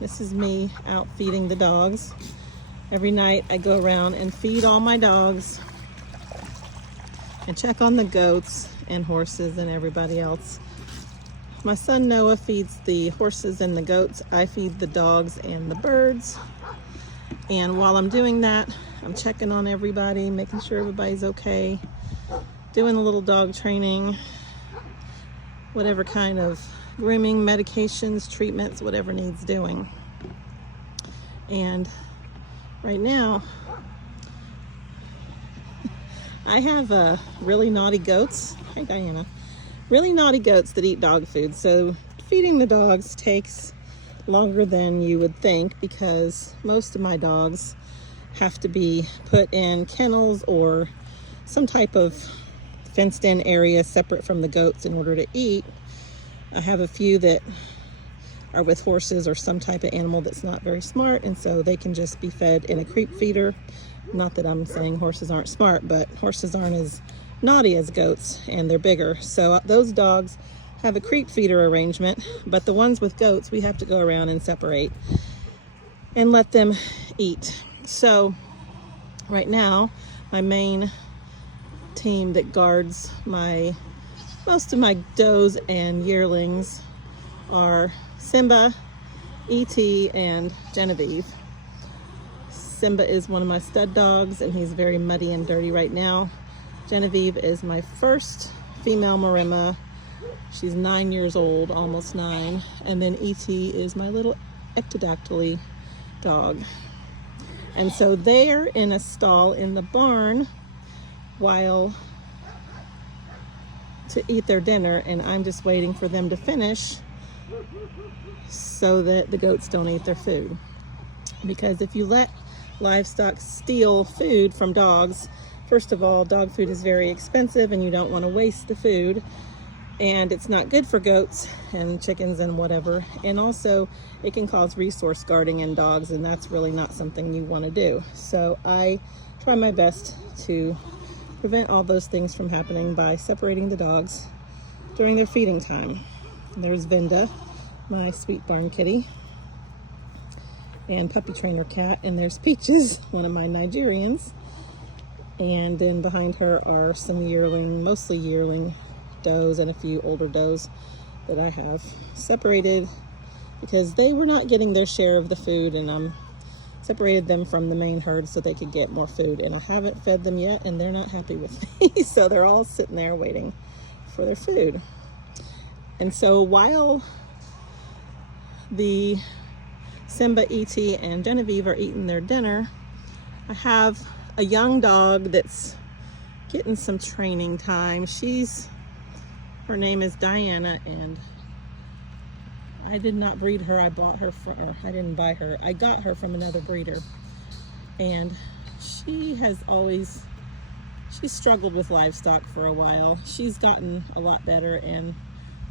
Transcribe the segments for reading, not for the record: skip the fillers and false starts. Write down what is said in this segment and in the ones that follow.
This is me out feeding the dogs. Every night I go around and feed all my dogs and check on the goats and horses and everybody else. My son Noah feeds the horses and the goats. I feed the dogs and the birds. And while I'm doing that, I'm checking on everybody, making sure everybody's okay, doing a little dog training, whatever kind of grooming, medications, treatments, whatever needs doing. And right now, I have really naughty goats. Hi, Diana. Really naughty goats that eat dog food. So feeding the dogs takes longer than you would think because most of my dogs have to be put in kennels or some type of fenced in area separate from the goats in order to eat. I have a few that are with horses or some type of animal that's not very smart, and so they can just be fed in a creep feeder. Not that I'm saying horses aren't smart, but horses aren't as naughty as goats and they're bigger. So those dogs have a creep feeder arrangement, but the ones with goats, we have to go around and separate and let them eat. So right now, my main team that guards most of my does and yearlings are Simba, E.T., and Genevieve. Simba is one of my stud dogs, and he's very muddy and dirty right now. Genevieve is my first female Maremma. She's 9 years old, almost 9. And then E.T. is my little ectodactyly dog. And so they're in a stall in the barn to eat their dinner, and I'm just waiting for them to finish so that the goats don't eat their food. Because if you let livestock steal food from dogs, first of all, dog food is very expensive and you don't want to waste the food, and it's not good for goats and chickens and whatever, and also it can cause resource guarding in dogs, and that's really not something you want to do. So I try my best to prevent all those things from happening by separating the dogs during their feeding time. There's Vinda, my sweet barn kitty, and puppy trainer cat, and there's Peaches, one of my Nigerians. And then behind her are some mostly yearling does and a few older does that I have separated because they were not getting their share of the food, and separated them from the main herd so they could get more food. And I haven't fed them yet, and they're not happy with me. So they're all sitting there waiting for their food. And so while the Simba, E.T., and Genevieve are eating their dinner, I have a young dog that's getting some training time. Her name is Diana, and I did not breed her. I bought her I didn't buy her. I got her from another breeder. And she struggled with livestock for a while. She's gotten a lot better, and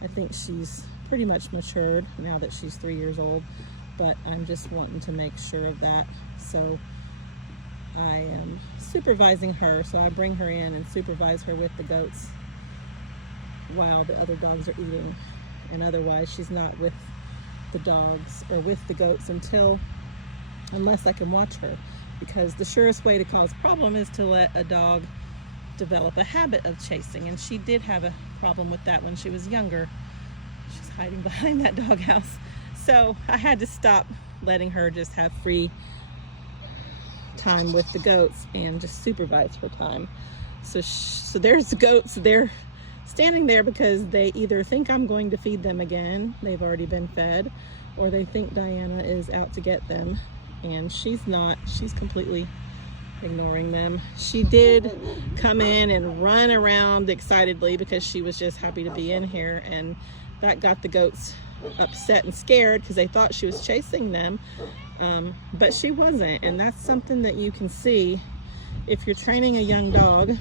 I think she's pretty much matured now that she's 3 years old, but I'm just wanting to make sure of that. So I am supervising her, so I bring her in and supervise her with the goats while the other dogs are eating, and otherwise she's not with the dogs or with the goats unless I can watch her, because the surest way to cause a problem is to let a dog develop a habit of chasing, and she did have a problem with that when she was younger. She's hiding behind that doghouse. So I had to stop letting her just have free time with the goats and just supervise her time. So there's the goats. They're standing there because they either think I'm going to feed them again, they've already been fed, or they think Diana is out to get them, and she's not. She's completely ignoring them. She did come in and run around excitedly because she was just happy to be in here, and that got the goats upset and scared because they thought she was chasing them, but she wasn't. And that's something that you can see if you're training a young dog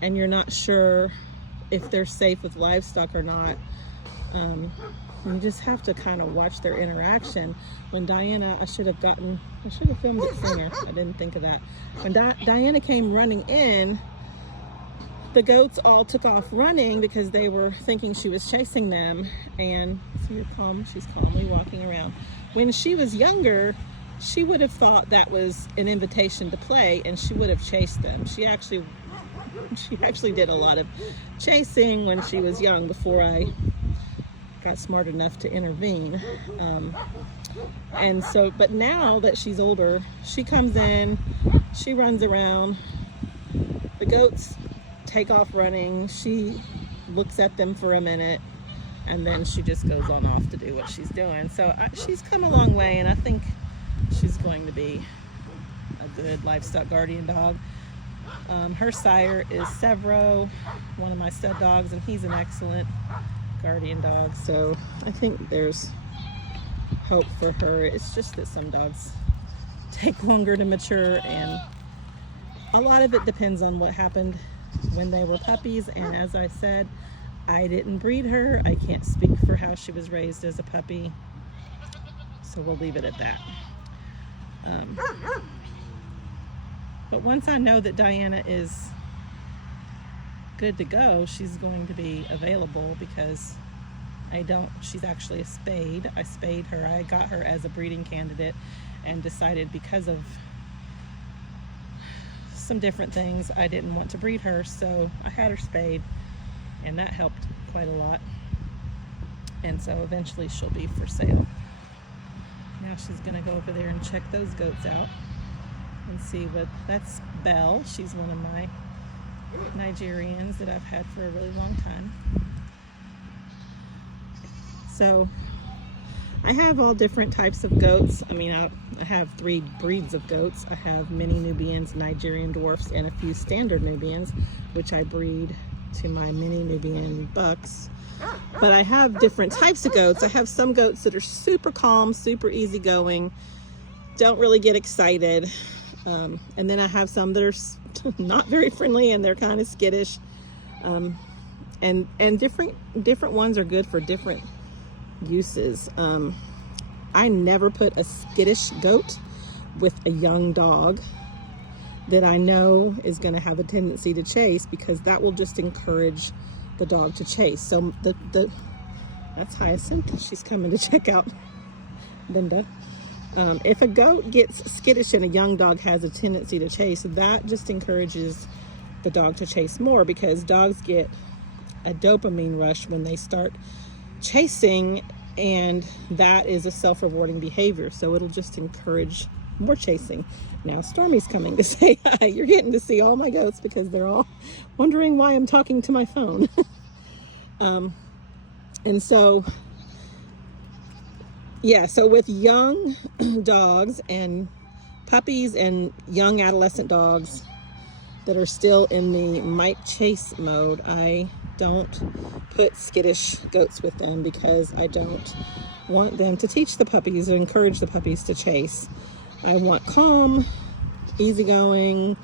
and you're not sure if they're safe with livestock or not. You just have to kind of watch their interaction. When Diana, I should have filmed it sooner. I didn't think of that. When Diana came running in, the goats all took off running because they were thinking she was chasing them. And see her calm, she's calmly walking around. When she was younger, she would have thought that was an invitation to play, and she would have chased them. She actually did a lot of chasing when she was young before I got smart enough to intervene. And so, but now that she's older, she comes in, she runs around, the goats take off running, she looks at them for a minute, and then she just goes on off to do what she's doing. So she's come a long way, and I think she's going to be a good livestock guardian dog. Her sire is Severo, one of my stud dogs, and he's an excellent guardian dog. So I think there's hope for her. It's just that some dogs take longer to mature, and a lot of it depends on what happened when they were puppies. And as I said, I didn't breed her. I can't speak for how she was raised as a puppy, so we'll leave it at that. But once I know that Diana is good to go, she's going to be available, because she's actually a spayed. I spayed her. I got her as a breeding candidate and decided, because of some different things, I didn't want to breed her, so I had her spayed, and that helped quite a lot. And so eventually she'll be for sale. Now she's gonna go over there and check those goats out and see that's Belle. She's one of my Nigerians that I've had for a really long time. So I have all different types of goats. I mean, I have 3 breeds of goats. I have mini Nubians, Nigerian dwarfs, and a few standard Nubians, which I breed to my mini Nubian bucks. But I have different types of goats. I have some goats that are super calm, super easygoing, don't really get excited. And then I have some that are not very friendly, and they're kind of skittish. And different ones are good for different uses. I never put a skittish goat with a young dog that I know is going to have a tendency to chase, because that will just encourage the dog to chase. So that's Hyacinth. She's coming to check out Linda. If a goat gets skittish and a young dog has a tendency to chase, that just encourages the dog to chase more, because dogs get a dopamine rush when they start chasing, and that is a self-rewarding behavior. So it'll just encourage more chasing. Now Stormy's coming to say hi. You're getting to see all my goats because they're all wondering why I'm talking to my phone. And so, yeah, so with young dogs and puppies and young adolescent dogs that are still in the might chase mode, I don't put skittish goats with them, because I don't want them to teach the puppies or encourage the puppies to chase. I want calm, easygoing,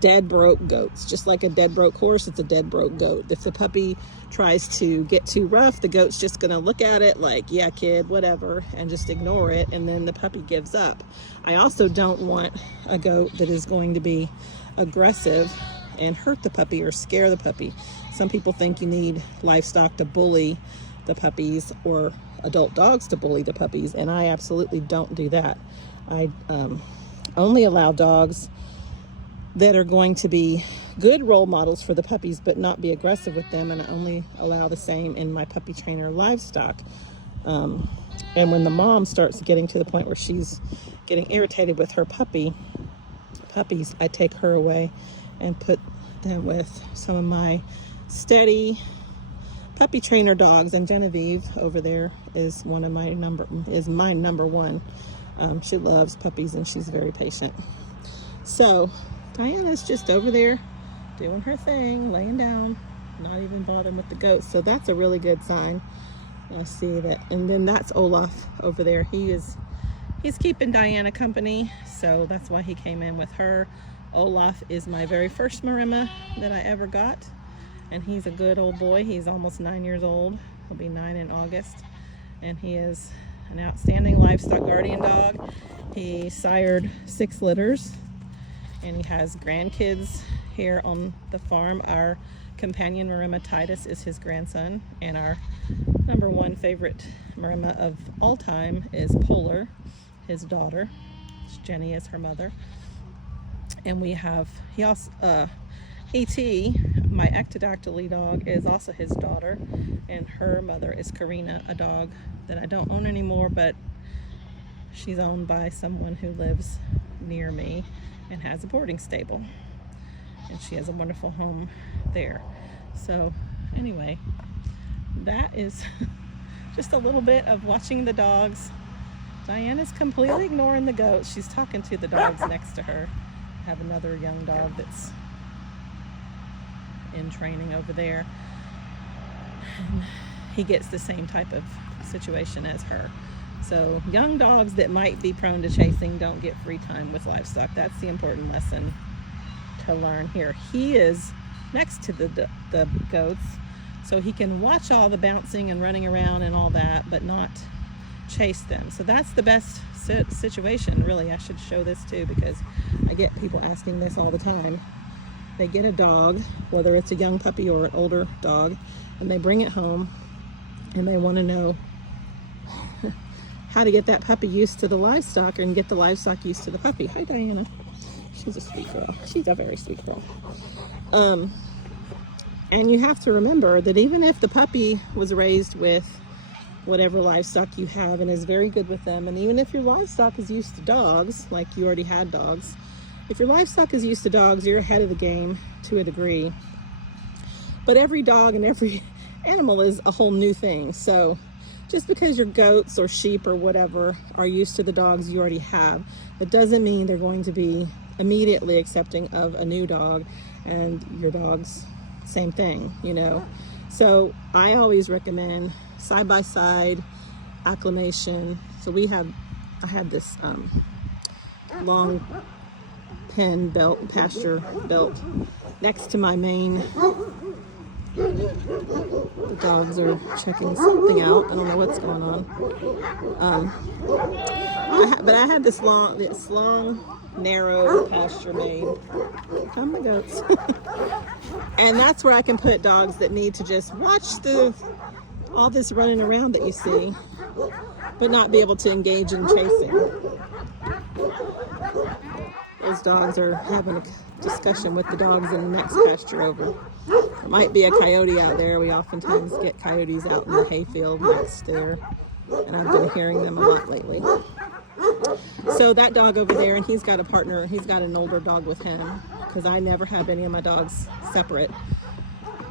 dead broke goats. Just like a dead broke horse, it's a dead broke goat. If the puppy tries to get too rough, the goat's just gonna look at it like, yeah kid, whatever, and just ignore it, and then the puppy gives up. I also don't want a goat that is going to be aggressive and hurt the puppy or scare the puppy. Some people think you need livestock to bully the puppies, or adult dogs to bully the puppies, and I absolutely don't do that. I only allow dogs that are going to be good role models for the puppies but not be aggressive with them, and I only allow the same in my puppy trainer livestock. And when the mom starts getting to the point where she's getting irritated with her puppies, I take her away and put them with some of my steady puppy trainer dogs. And Genevieve over there is my number one. She loves puppies and she's very patient. So Diana's just over there doing her thing, laying down, not even bothering with the goats. So that's a really good sign. I see that. And then that's Olaf over there. He's keeping Diana company, so that's why he came in with her. Olaf is my very first Maremma that I ever got, and he's a good old boy. He's almost 9 years old. He'll be 9 in August, and he is an outstanding livestock guardian dog. He sired 6 litters, and he has grandkids here on the farm. Our companion Maremma Titus is his grandson, and our #1 favorite Maremma of all time is Polar, his daughter. Jenny is her mother. And we have, he also, E.T., my ectodactyly dog, is also his daughter, and her mother is Karina, a dog that I don't own anymore, but she's owned by someone who lives near me and has a boarding stable, and she has a wonderful home there. So anyway, that is just a little bit of watching the dogs. Diana's completely ignoring the goats. She's talking to the dogs next to her. I have another young dog that's in training over there, and he gets the same type of situation as her. So young dogs that might be prone to chasing don't get free time with livestock. That's the important lesson to learn here. He is next to the goats, so he can watch all the bouncing and running around and all that, but not chase them. So that's the best situation, really. I should show this too, because I get people asking this all the time. They get a dog, whether it's a young puppy or an older dog, and they bring it home and they want to know how to get that puppy used to the livestock and get the livestock used to the puppy. Hi, Diana. She's a sweet girl. She's a very sweet girl. And you have to remember that even if the puppy was raised with whatever livestock you have and is very good with them, and even if your livestock is used to dogs, like you already had dogs, if your livestock is used to dogs, you're ahead of the game to a degree. But every dog and every animal is a whole new thing. So just because your goats or sheep or whatever are used to the dogs you already have, that doesn't mean they're going to be immediately accepting of a new dog, and your dog's same thing, you know. So I always recommend side-by-side acclimation. So I had this long pen belt, pasture belt next to my main. The dogs are checking something out. I don't know what's going on. But I had this long, narrow pasture made. Here come the goats. And that's where I can put dogs that need to just watch all this running around that you see, but not be able to engage in chasing. Those dogs are having a discussion with the dogs in the next pasture over. There might be a coyote out there. We oftentimes get coyotes out in the hayfield next there, and I've been hearing them a lot lately. So that dog over there, and he's got a partner, he's got an older dog with him, because I never have any of my dogs separate,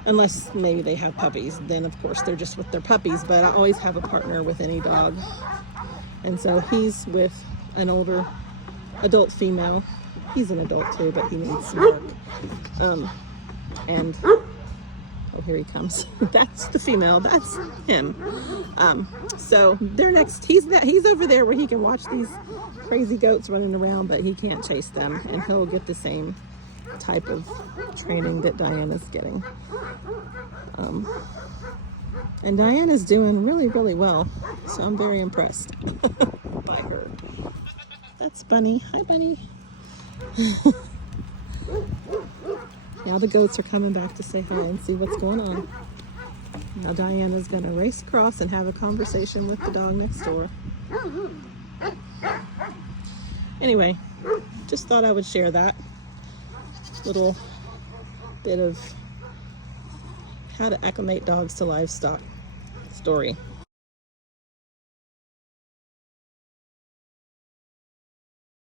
unless maybe they have puppies. Then of course they're just with their puppies, but I always have a partner with any dog. And so he's with an older adult female. He's an adult too, but he needs some work. And oh, here he comes. That's the female. That's him. So they're next. He's over there where he can watch these crazy goats running around, but he can't chase them, and he'll get the same type of training that Diana's getting. And Diana's doing really, really well, so I'm very impressed by her. That's Bunny. Hi, Bunny. Now the goats are coming back to say hi and see what's going on. Now Diana's going to race across and have a conversation with the dog next door. Anyway, just thought I would share that little bit of how to acclimate dogs to livestock story.